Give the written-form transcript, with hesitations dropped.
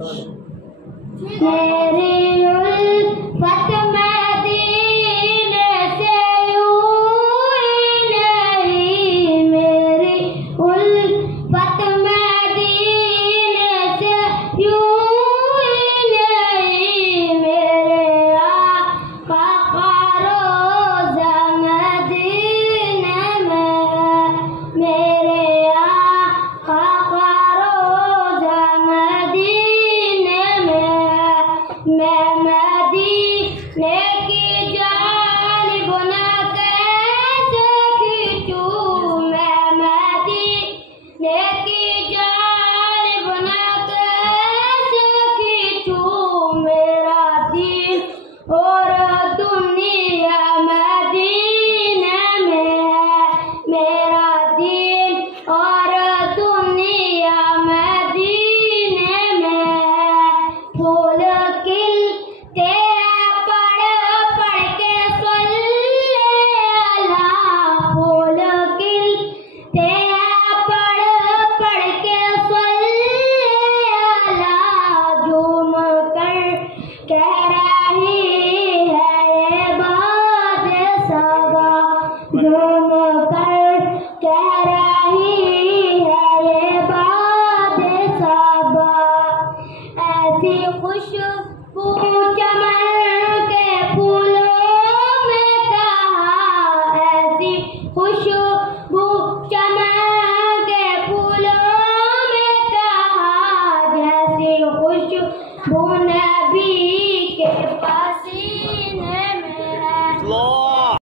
मेरी उल्फत मदीने से यूं ही नहीं, मेरी उल्फत मदीने से यूं ही नहीं, मेरे आका का रोज़ा मदीने में, मेरे आका का रोज़ा मदीने में, मैं मदीने की जानिब न कैसे खींचूं, मैं मदीने की जानिब न कैसे खींचूं, मेरा दीन और दुनिया मदीने में है, मेरा दीन और दुनिया मदीने में है। फूल खिलते पढ़ पढ़ के सल्ले अला, फूल खिलते पढ़ पढ़ के सल्ले अला, झूम कर कह रही है ये बात सबा, झूम कर कह रही है ये बात सबा, ऐसी खुशबू चमन के फूलों में कहा, ऐसी खुशबू